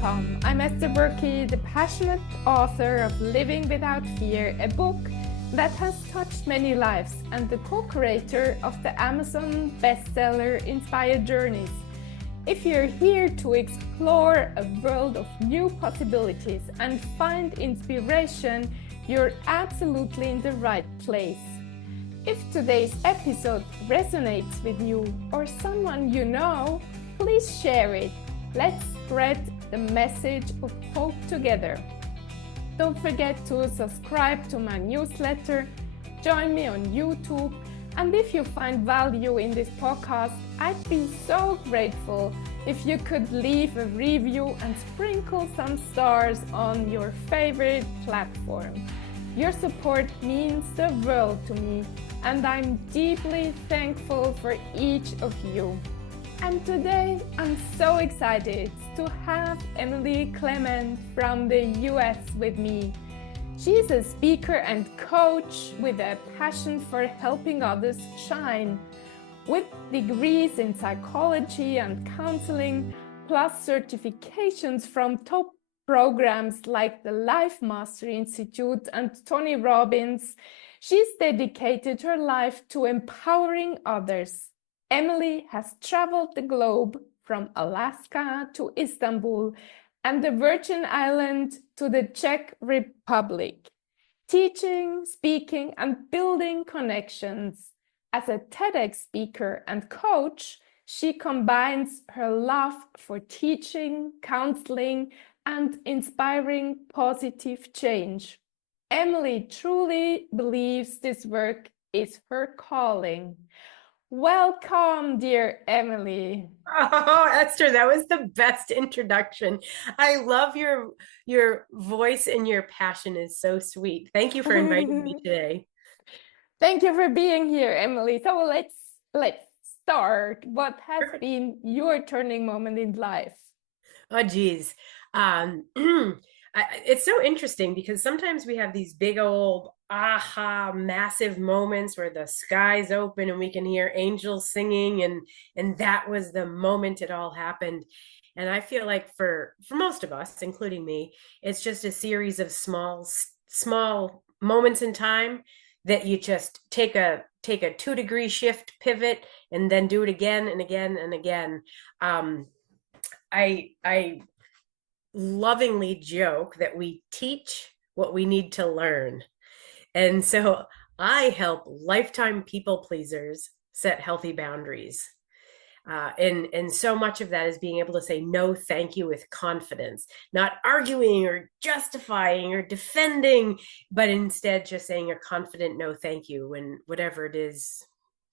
Welcome. I'm Esther Buerki, the passionate author of Living Without Fear, a book that has touched many lives, and the co-creator of the Amazon bestseller Inspired Journeys. If you're here to explore a world of new possibilities and find inspiration, you're absolutely in the right place. If today's episode resonates with you or someone you know, please share it. Let's spread the message of hope together. Don't forget to subscribe to my newsletter, join me on YouTube, and if you find value in this podcast, I'd be so grateful if you could leave a review and sprinkle some stars on your favorite platform. Your support means the world to me, and I'm deeply thankful for each of you. And today I'm so excited to have Emily Clement from the US with me. She's a speaker and coach with a passion for helping others shine. With degrees in psychology and counseling, plus certifications from top programs like the Life Mastery Institute and Tony Robbins, she's dedicated her life to empowering others. Emily has traveled the globe from Alaska to Istanbul and the Virgin Islands to the Czech Republic, teaching, speaking, and building connections. As a TEDx speaker and coach, she combines her love for teaching, counseling, and inspiring positive change. Emily truly believes this work is her calling. Welcome, dear Emily. Oh, Esther, that was the best introduction. I love your voice, and your passion is so sweet. Thank you for inviting me today. Thank you for being here, Emily. So let's start. What has Perfect. been your turning moment in life? Oh, geez. Um, it's so interesting because sometimes we have these big old aha massive moments where the sky's open and we can hear angels singing, and that was the moment it all happened. And I feel like for most of us, including me, it's just a series of small moments in time that you just take a 2-degree shift, pivot, and then do it again and again and again. I lovingly joke that we teach what we need to learn. And so I help lifetime people pleasers set healthy boundaries. And so much of that is being able to say no, thank you with confidence, not arguing or justifying or defending, but instead just saying a confident no, thank you when whatever it is,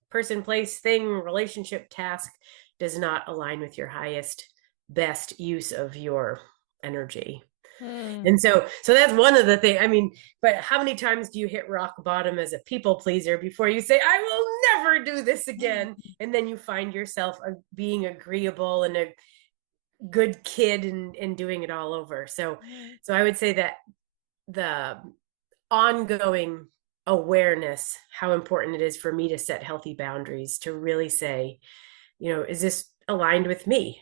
person, place, thing, relationship, task does not align with your highest, best use of your energy. And so that's one of the things. I mean, but how many times do you hit rock bottom as a people pleaser before you say, I will never do this again? And then you find yourself being agreeable and a good kid and doing it all over. So I would say that the ongoing awareness, how important it is for me to set healthy boundaries, to really say, is this aligned with me?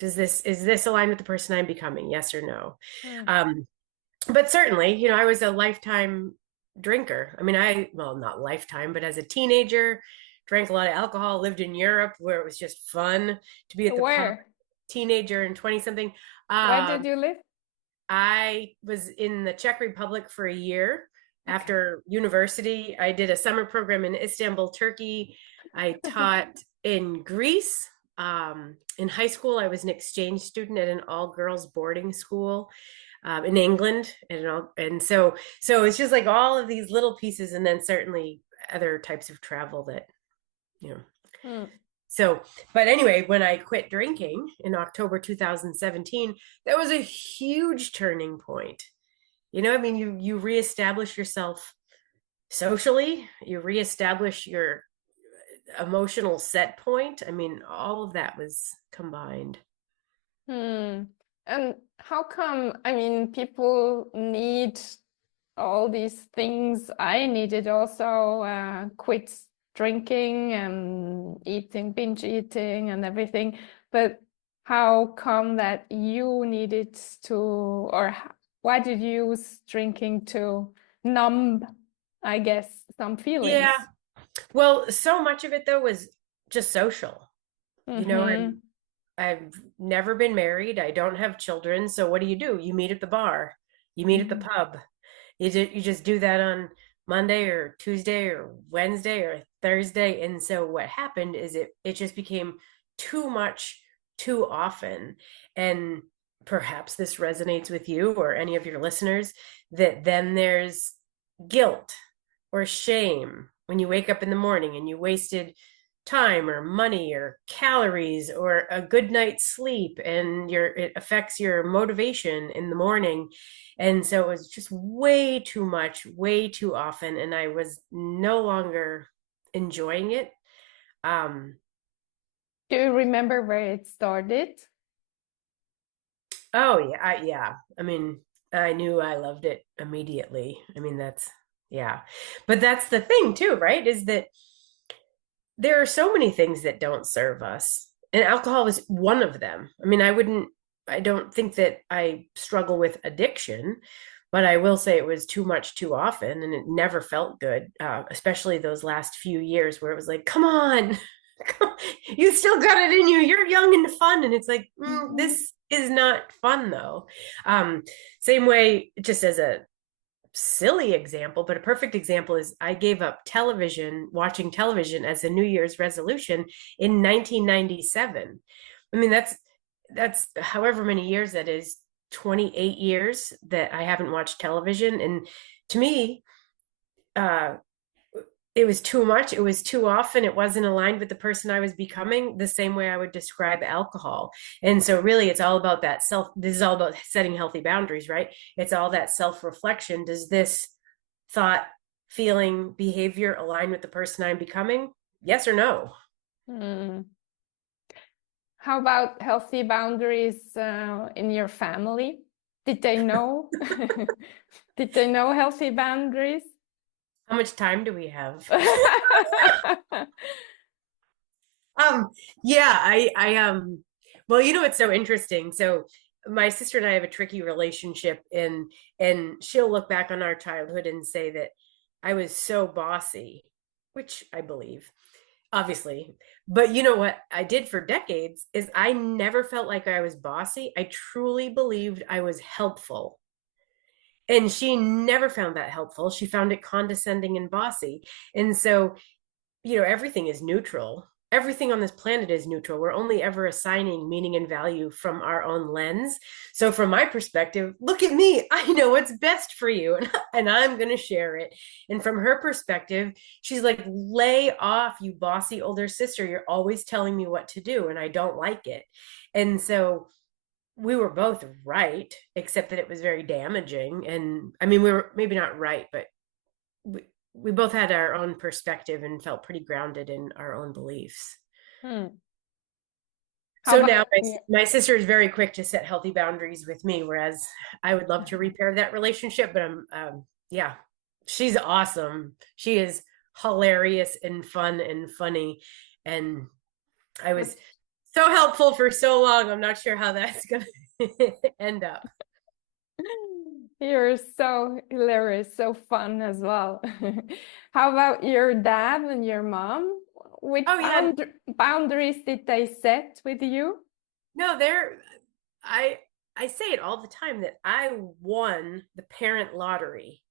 Is this aligned with the person I'm becoming? Yes or no? But certainly, I was a lifetime drinker. I mean, well, not lifetime, but as a teenager, drank a lot of alcohol, lived in Europe where it was just fun to be at the pub, teenager and 20 something. Where did you live? I was in the Czech Republic for a year. After university, I did a summer program in Istanbul, Turkey. I taught in Greece. In high school, I was an exchange student at an all-girls boarding school in England, and so it's just like all of these little pieces, and then certainly other types of travel that, So, but anyway, when I quit drinking in October 2017, that was a huge turning point. I mean, you reestablish yourself socially, you reestablish your emotional set point. I mean, all of that was combined. And how come, I mean, people need all these things? I needed also quit drinking and binge eating and everything. But how come that you needed to, or why did you use drinking to numb, I guess, some feelings? Yeah. Well, so much of it though was just social. You know, Mm-hmm. I've never been married. I don't have children. So what do? You meet at the bar. You meet at the pub. You just do that on Monday or Tuesday or Wednesday or Thursday. And so what happened is it just became too much too often. And perhaps this resonates with you or any of your listeners, that then there's guilt or shame when you wake up in the morning and you wasted time or money or calories or a good night's sleep, and it affects your motivation in the morning. And so it was just way too much, way too often, and I was no longer enjoying it. Do you remember where it started? Oh yeah, yeah. I mean, I knew I loved it immediately. I mean, yeah. But that's the thing too, right? Is that there are so many things that don't serve us, and alcohol is one of them. I mean, I don't think that I struggle with addiction, but I will say it was too much too often, and it never felt good, especially those last few years where it was like, come on, you still got it in you. You're young and fun. And it's like, this is not fun though. Same way, just as a silly example, but a perfect example is I gave up watching television as a New Year's resolution in 1997. I mean, that's however many years that is, 28 years that I haven't watched television. And to me, it was too much. It was too often. It wasn't aligned with the person I was becoming, the same way I would describe alcohol. And so really it's all about this is all about setting healthy boundaries, right? It's all that self-reflection. Does this thought, feeling, behavior align with the person I'm becoming? Yes or no? Mm. How about healthy boundaries in your family? Did they know? Did they know healthy boundaries? How much time do we have? Yeah, well, you know, it's so interesting. So my sister and I have a tricky relationship, and she'll look back on our childhood and say that I was so bossy, which I believe, obviously. But you know what I did for decades is I never felt like I was bossy. I truly believed I was helpful. And she never found that helpful. She found it condescending and bossy. And so, you know, everything is neutral. Everything on this planet is neutral. We're only ever assigning meaning and value from our own lens. So from my perspective, look at me. I know what's best for you, and I'm going to share it. And from her perspective, she's like, lay off, you bossy older sister. You're always telling me what to do, and I don't like it. And so we were both right, except that it was very damaging. And I mean, we were maybe not right, but we both had our own perspective and felt pretty grounded in our own beliefs. Hmm. So now my sister is very quick to set healthy boundaries with me, whereas I would love to repair that relationship. But yeah, she's awesome. She is hilarious and fun and funny. And I was so helpful for so long. I'm not sure how that's going to end up. You're so hilarious, so fun as well. How about your dad and your mom? Which boundaries did they set with you? No, I say it all the time that I won the parent lottery.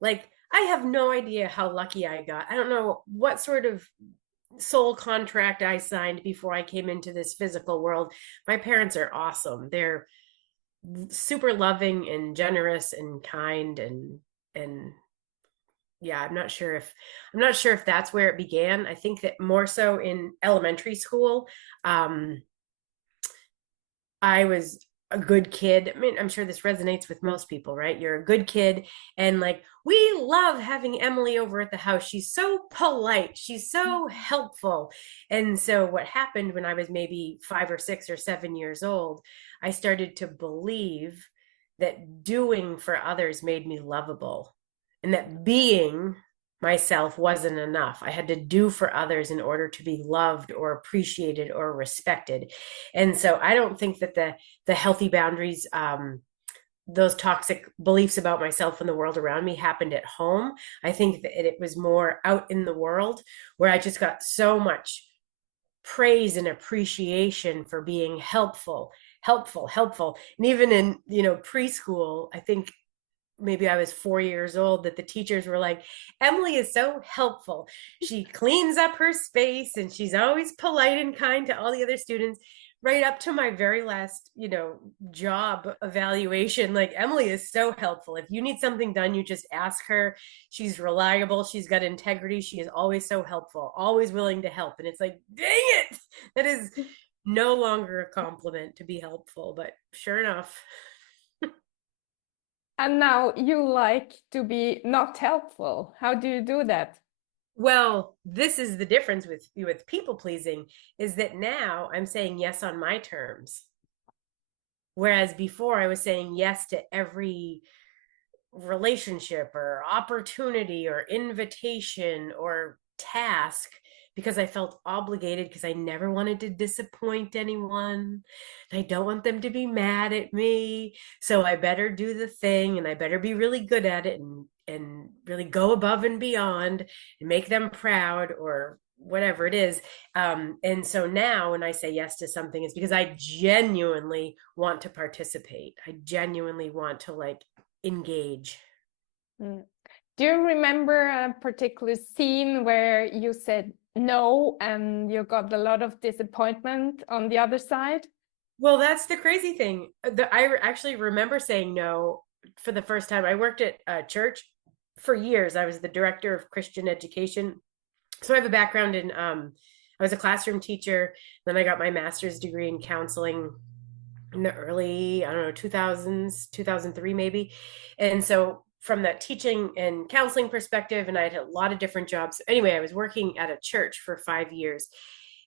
Like, I have no idea how lucky I got. I don't know what sort of soul contract I signed before I came into this physical world. My parents are awesome. They're super loving and generous and kind, and yeah, I'm not sure if that's where it began. I think that more so in elementary school. I was a good kid. I mean, I'm sure this resonates with most people, right? You're a good kid, and like, we love having Emily over at the house. She's so polite, she's so helpful. And so what happened when I was maybe 5 or 6 or 7 years old, I started to believe that doing for others made me lovable, and that being myself wasn't enough. I had to do for others in order to be loved or appreciated or respected. And so I don't think that the healthy boundaries, those toxic beliefs about myself and the world around me happened at home. I think that it was more out in the world where I just got so much praise and appreciation for being helpful. And even in, preschool, I think maybe I was 4 years old, that the teachers were like, Emily is so helpful. She cleans up her space and she's always polite and kind to all the other students. Right up to my very last, job evaluation, like, Emily is so helpful. If you need something done, you just ask her. She's reliable. She's got integrity. She is always so helpful, always willing to help. And it's like, dang it, that is no longer a compliment to be helpful, but sure enough. And now you like to be not helpful. How do you do that? Well, this is the difference with people pleasing, is that now I'm saying yes on my terms. Whereas before I was saying yes to every relationship or opportunity or invitation or task because I felt obligated, because I never wanted to disappoint anyone. I don't want them to be mad at me. So I better do the thing and I better be really good at it and really go above and beyond and make them proud or whatever it is. And so now when I say yes to something, it's because I genuinely want to participate. I genuinely want to engage. Mm. Do you remember a particular scene where you said no and you got a lot of disappointment on the other side? Well, that's the crazy thing. I actually remember saying no for the first time. I worked at a church for years. I was the director of Christian education. So I have a background in, I was a classroom teacher. Then I got my master's degree in counseling in the early, I don't know, 2000s, 2003 maybe. And so from that teaching and counseling perspective, and I had a lot of different jobs. Anyway, I was working at a church for 5 years.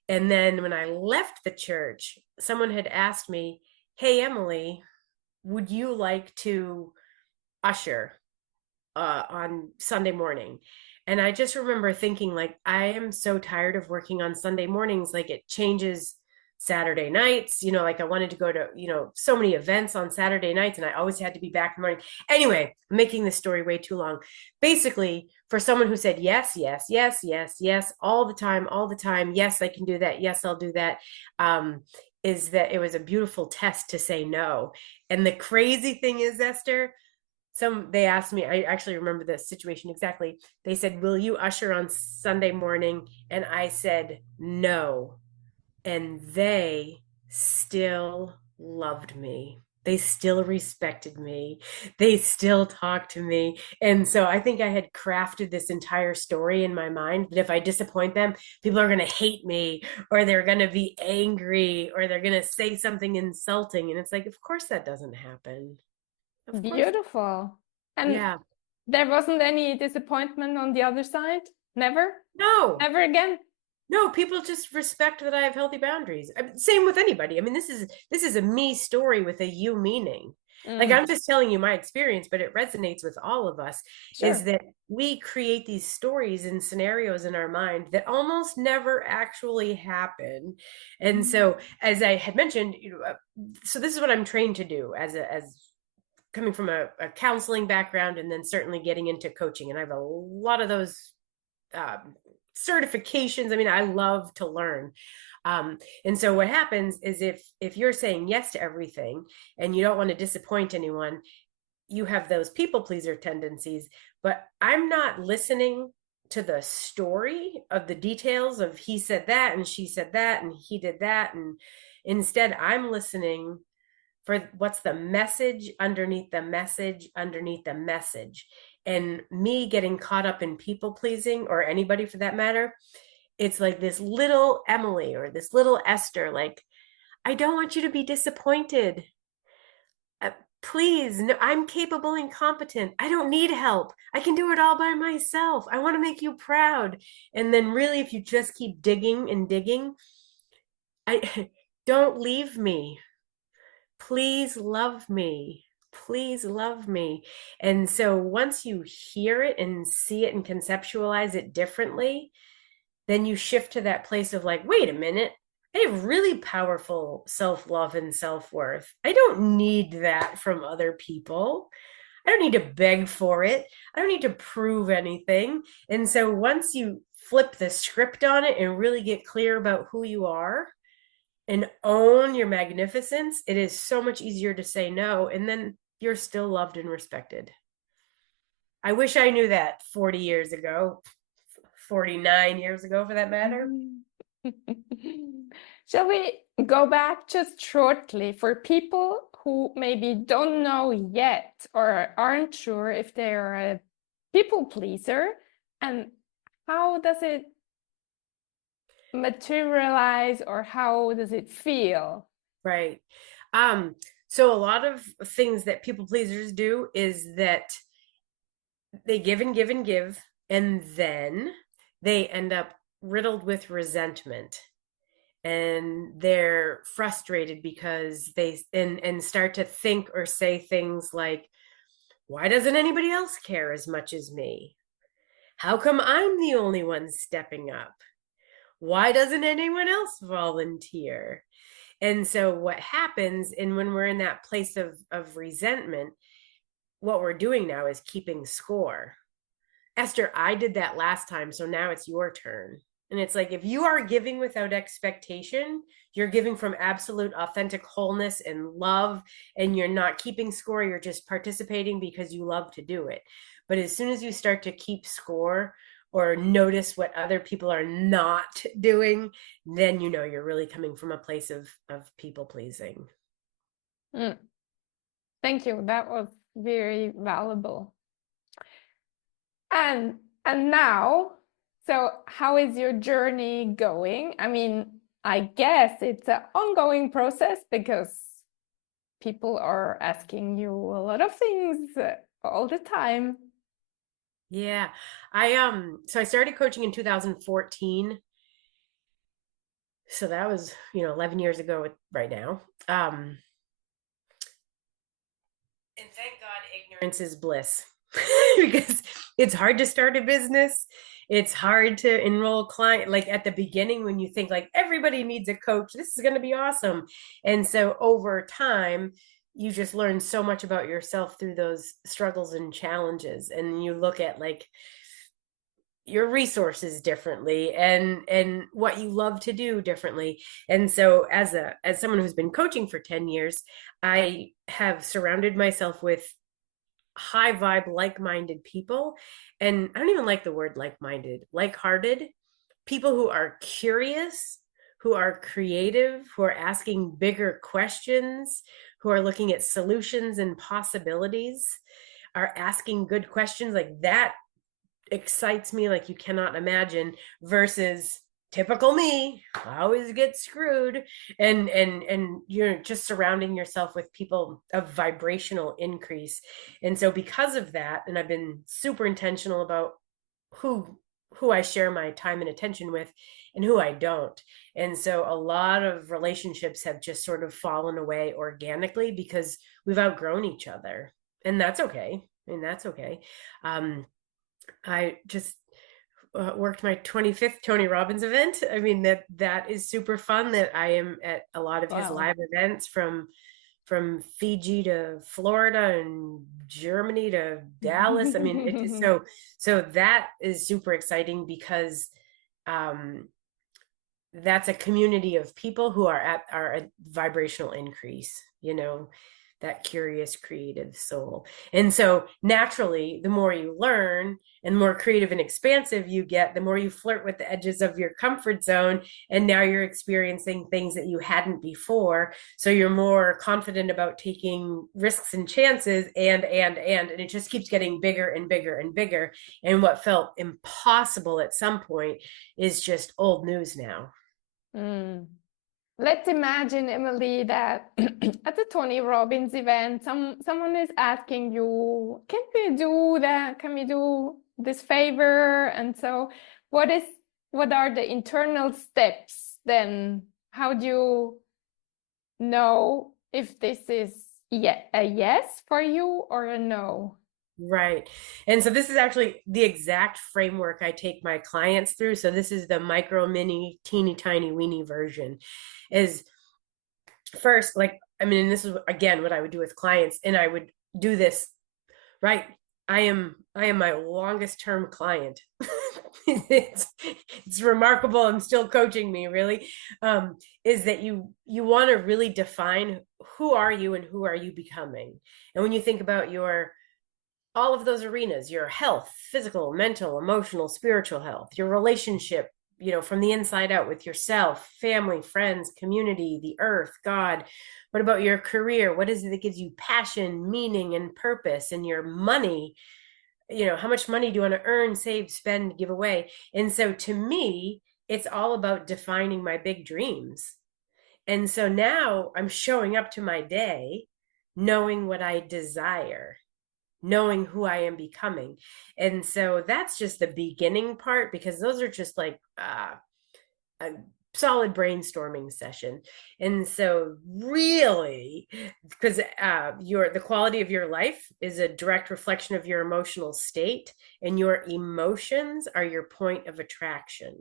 And then when I left the church, someone had asked me, hey, Emily, would you like to usher on Sunday morning? And I just remember thinking, I am so tired of working on Sunday mornings. It changes Saturday nights, I wanted to go to, so many events on Saturday nights, and I always had to be back in the morning. Anyway, I'm making this story way too long. Basically, for someone who said yes, yes, yes, yes, yes, all the time, yes, I can do that. Yes, I'll do that. Is that it was a beautiful test to say no. And the crazy thing is, Esther, they asked me, I actually remember the situation exactly. They said, will you usher on Sunday morning? And I said, no. And they still loved me. They still respected me. They still talked to me. And so I think I had crafted this entire story in my mind that if I disappoint them, people are going to hate me, or they're going to be angry, or they're going to say something insulting. And it's like, of course that doesn't happen. Of course. Beautiful. And Yeah. there wasn't any disappointment on the other side? Never? No. Never again? No, people just respect that I have healthy boundaries. Same with anybody. I mean, this is a me story with a you meaning. I'm just telling you my experience, but it resonates with all of us. Sure. Is that we create these stories and scenarios in our mind that almost never actually happen. And so, as I had mentioned, so this is what I'm trained to do as coming from a counseling background, and then certainly getting into coaching. And I have a lot of those certifications. I mean, I love to learn. And so what happens is if you're saying yes to everything and you don't want to disappoint anyone, you have those people pleaser tendencies. But I'm not listening to the story of the details of he said that and she said that and he did that. And instead, I'm listening for what's the message underneath the message underneath the message. And me getting caught up in people pleasing, or anybody for that matter, it's like this little Emily or this little Esther, I don't want you to be disappointed. Please, no, I'm capable and competent. I don't need help. I can do it all by myself. I want to make you proud. And then really, if you just keep digging and digging, don't leave me. Please love me. please love me. And so once you hear it and see it and conceptualize it differently, then you shift to that place of like, wait a minute, I have really powerful self-love and self-worth. I don't need that from other people. I don't need to beg for it. I don't need to prove anything. And so once you flip the script on it and really get clear about who you are and own your magnificence, it is so much easier to say no. And then you're still loved and respected. I wish I knew that 40 years ago, 49 years ago for that matter. Shall we go back just shortly for people who maybe don't know yet or aren't sure if they're a people pleaser, and how does it materialize or how does it feel? Right. So a lot of things that people pleasers do is that they give and give and give, and then they end up riddled with resentment, and they're frustrated because they and start to think or say things like, why doesn't anybody else care as much as me? How come I'm the only one stepping up? Why doesn't anyone else volunteer? And so what happens, and when we're in that place of resentment, what we're doing now is keeping score. Esther, I did that last time, so now it's your turn. And it's like, if you are giving without expectation, you're giving from absolute authentic wholeness and love, and you're not keeping score, you're just participating because you love to do it. But as soon as you start to keep score or notice what other people are not doing, then you know you're really coming from a place of people pleasing. Thank you. That was very valuable. And now, so how is your journey going? I mean, I guess it's an ongoing process because people are asking you a lot of things all the time. Yeah. So I started coaching in 2014. So that was, 11 years ago right now. And thank God ignorance is bliss. Because it's hard to start a business. It's hard to enroll a client. Like at the beginning, when you think like everybody needs a coach, this is going to be awesome. And so over time, you just learn so much about yourself through those struggles and challenges. And you look at like your resources differently and what you love to do differently. And so as someone who's been coaching for 10 years, I have surrounded myself with high vibe, like-minded people. And I don't even like the word like-minded, like-hearted people who are curious, who are creative, who are asking bigger questions, who are looking at solutions and possibilities, are asking good questions. Like that excites me like you cannot imagine, versus typical me, I always get screwed. And you're just surrounding yourself with people of vibrational increase. And so because of that, and I've been super intentional about who I share my time and attention with and who I don't. And so a lot of relationships have just sort of fallen away organically because we've outgrown each other. And that's okay. That's okay. I just worked my 25th Tony Robbins event. I mean, that is super fun, that I am at a lot of his live events from Fiji to Florida and Germany to Dallas. I mean, it is so that is super exciting because that's a community of people who are at a vibrational increase, that curious, creative soul. And so naturally, the more you learn and more creative and expansive you get, the more you flirt with the edges of your comfort zone. And now you're experiencing things that you hadn't before. So you're more confident about taking risks and chances and it just keeps getting bigger and bigger and bigger. And what felt impossible at some point is just old news now. Let's imagine, Emily, that at the Tony Robbins event, someone is asking you, can we do that? Can we do this favor? And so what are the internal steps then? How do you know if this is yeah, a yes for you or a no? Right. And so this is actually the exact framework I take my clients through. So this is the micro, mini, teeny tiny, weeny version. Is first, like, I mean, this is again what I would do with clients, and I would do this, right? I am my longest term client. it's it's remarkable. I'm still coaching me, really. Is that you want to really define who are you and who are you becoming? And when you think about your all of those arenas, your health, physical, mental, emotional, spiritual health, your relationship, from the inside out with yourself, family, friends, community, the earth, God. What about your career? What is it that gives you passion, meaning, and purpose? And your money, how much money do you want to earn, save, spend, give away? And so to me, it's all about defining my big dreams. And so now I'm showing up to my day knowing what I desire, knowing who I am becoming. And so that's just the beginning part, because those are just like a solid brainstorming session. And so really, because the quality of your life is a direct reflection of your emotional state, and your emotions are your point of attraction.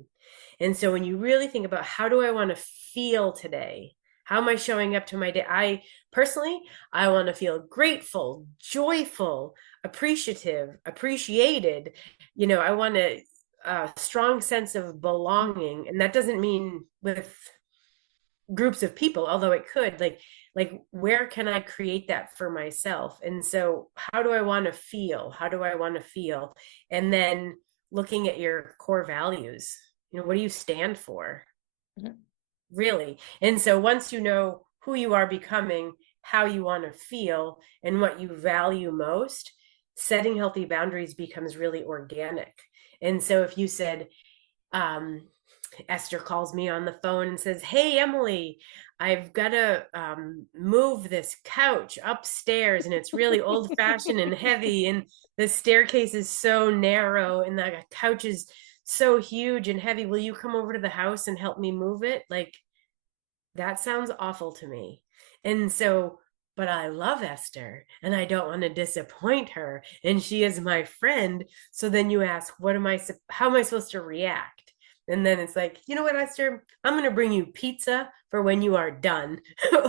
And so when you really think about, how do I want to feel today? How am I showing up to my day? I want to feel grateful, joyful, appreciative, appreciated. I want a strong sense of belonging. And that doesn't mean with groups of people, although it could. Like where can I create that for myself? And so how do I want to feel? How do I want to feel? And then looking at your core values. What do you stand for? Mhm. Really. And so once you know who you are becoming, how you want to feel, and what you value most, setting healthy boundaries becomes really organic. And so if you said, Esther calls me on the phone and says, "Hey, Emily, I've got to move this couch upstairs, and it's really old fashioned and heavy, and the staircase is so narrow, and the couch is so huge and heavy. Will you come over to the house and help me move it?" Like, that sounds awful to me. And so, but I love Esther and I don't want to disappoint her, and she is my friend. So then you ask, how am I supposed to react? And then it's like, you know what, Esther, I'm going to bring you pizza for when you are done.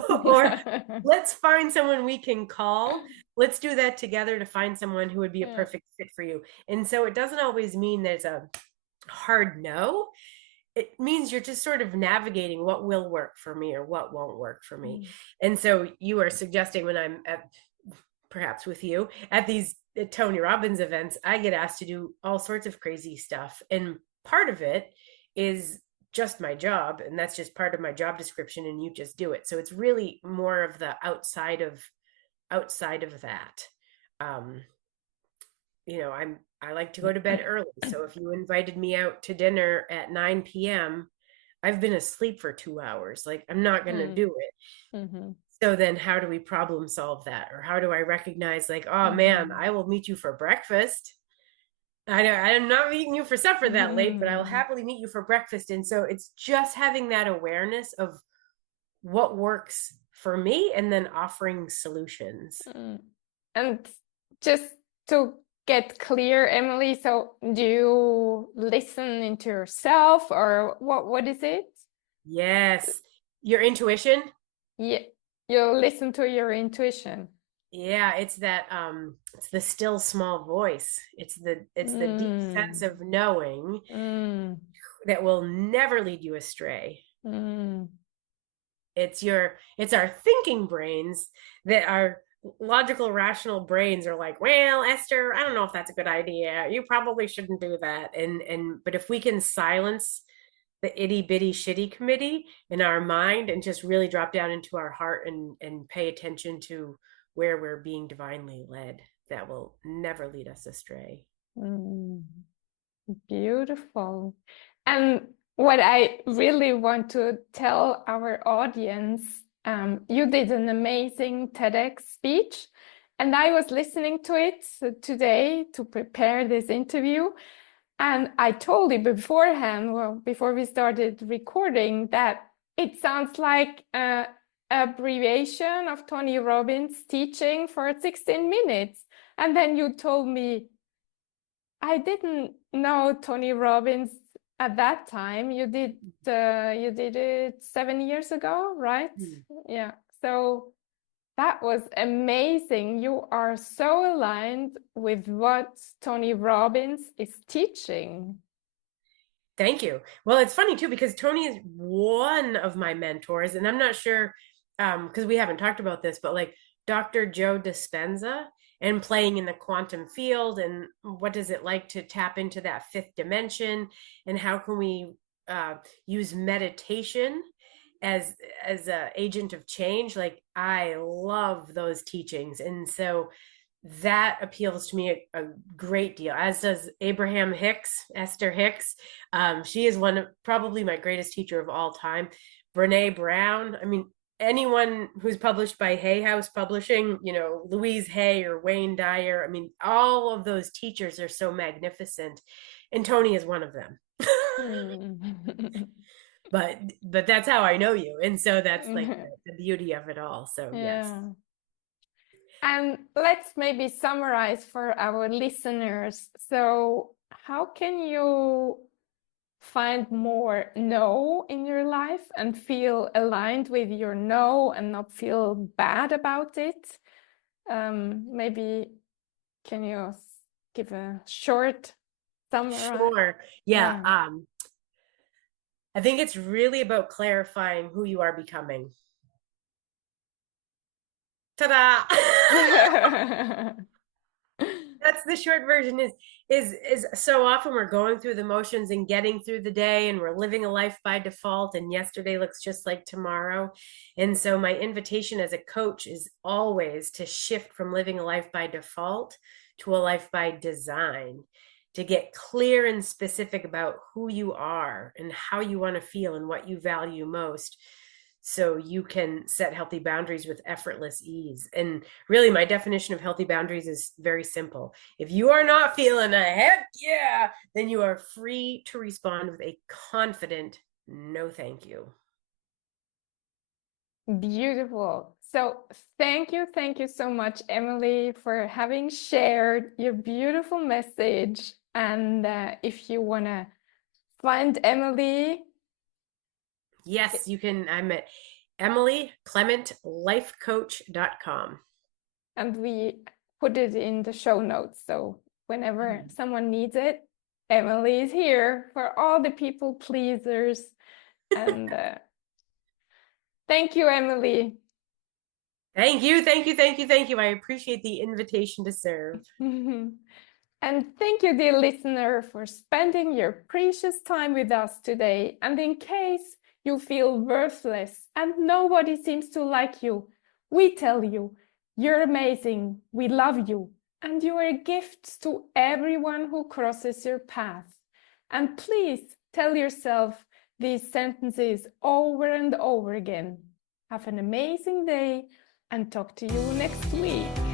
Or let's find someone we can call. Let's do that together to find someone who would be a Yeah. perfect fit for you. And so it doesn't always mean there's a hard no. It means you're just sort of navigating what will work for me or what won't work for me. And so you are suggesting, when I'm perhaps with you at these Tony Robbins events, I get asked to do all sorts of crazy stuff. And part of it is just my job, and that's just part of my job description, and you just do it. So it's really more of the outside of that. I like to go to bed early. So if you invited me out to dinner at 9 p.m., I've been asleep for 2 hours. Like, I'm not going to do it. Mm-hmm. So then how do we problem solve that? Or how do I recognize, like, oh man, Mm-hmm. I will meet you for breakfast. I'm not meeting you for supper that late, but I will happily meet you for breakfast. And so it's just having that awareness of what works for me, and then offering solutions. And just to get clear, Emily, so do you listen into yourself, or what is it? Yes. Your intuition. Yeah, you listen to your intuition. Yeah, it's that it's the still small voice. It's the deep sense of knowing Mm. that will never lead you astray. Mm. It's our thinking brains, that are logical, rational brains are like, well, Esther, I don't know if that's a good idea. You probably shouldn't do that. But if we can silence the itty bitty shitty committee in our mind, and just really drop down into our heart, and pay attention to where we're being divinely led, that will never lead us astray. Beautiful. And what I really want to tell our audience, you did an amazing TEDx speech, and I was listening to it today to prepare this interview. And I told you beforehand, well, before we started recording, that it sounds like a abbreviation of Tony Robbins teaching for 16 minutes. And then you told me, I didn't know Tony Robbins at that time. You did it 7 years ago, right? Yeah. So that was amazing. You are so aligned with what Tony Robbins is teaching. Thank you. Well, it's funny too, because Tony is one of my mentors, and I'm not sure, because we haven't talked about this, but like Dr. Joe Dispenza and playing in the quantum field, and what does it like to tap into that fifth dimension, and how can we use meditation as an agent of change. Like, I love those teachings, and so that appeals to me a great deal, as does Abraham Hicks, Esther Hicks. She is probably my greatest teacher of all time. Brene Brown. I mean, anyone who's published by Hay House Publishing, Louise Hay or Wayne Dyer. I mean, all of those teachers are so magnificent, and Tony is one of them. But that's how I know you, and so that's like the beauty of it all. So yes. And let's maybe summarize for our listeners. So how can you find more no in your life and feel aligned with your no and not feel bad about it? Maybe can you give a short summary? Sure. Yeah. I think it's really about clarifying who you are becoming. Ta-da! That's the short version. Is so often we're going through the motions and getting through the day, and we're living a life by default, and yesterday looks just like tomorrow. And so my invitation as a coach is always to shift from living a life by default to a life by design, to get clear and specific about who you are and how you want to feel and what you value most, so you can set healthy boundaries with effortless ease. And really, my definition of healthy boundaries is very simple. If you are not feeling a heck yeah, then you are free to respond with a confident no thank you. Beautiful. So thank you so much, Emily, for having shared your beautiful message. And if you want to find Emily, yes, you can. I'm at emilyclementlifecoach.com. And we put it in the show notes. So whenever someone needs it, Emily is here for all the people pleasers. And thank you, Emily. Thank you. I appreciate the invitation to serve. And thank you, dear listener, for spending your precious time with us today. And in case you feel worthless and nobody seems to like you, we tell you, you're amazing, we love you, and you are a gift to everyone who crosses your path. And please tell yourself these sentences over and over again. Have an amazing day, and talk to you next week.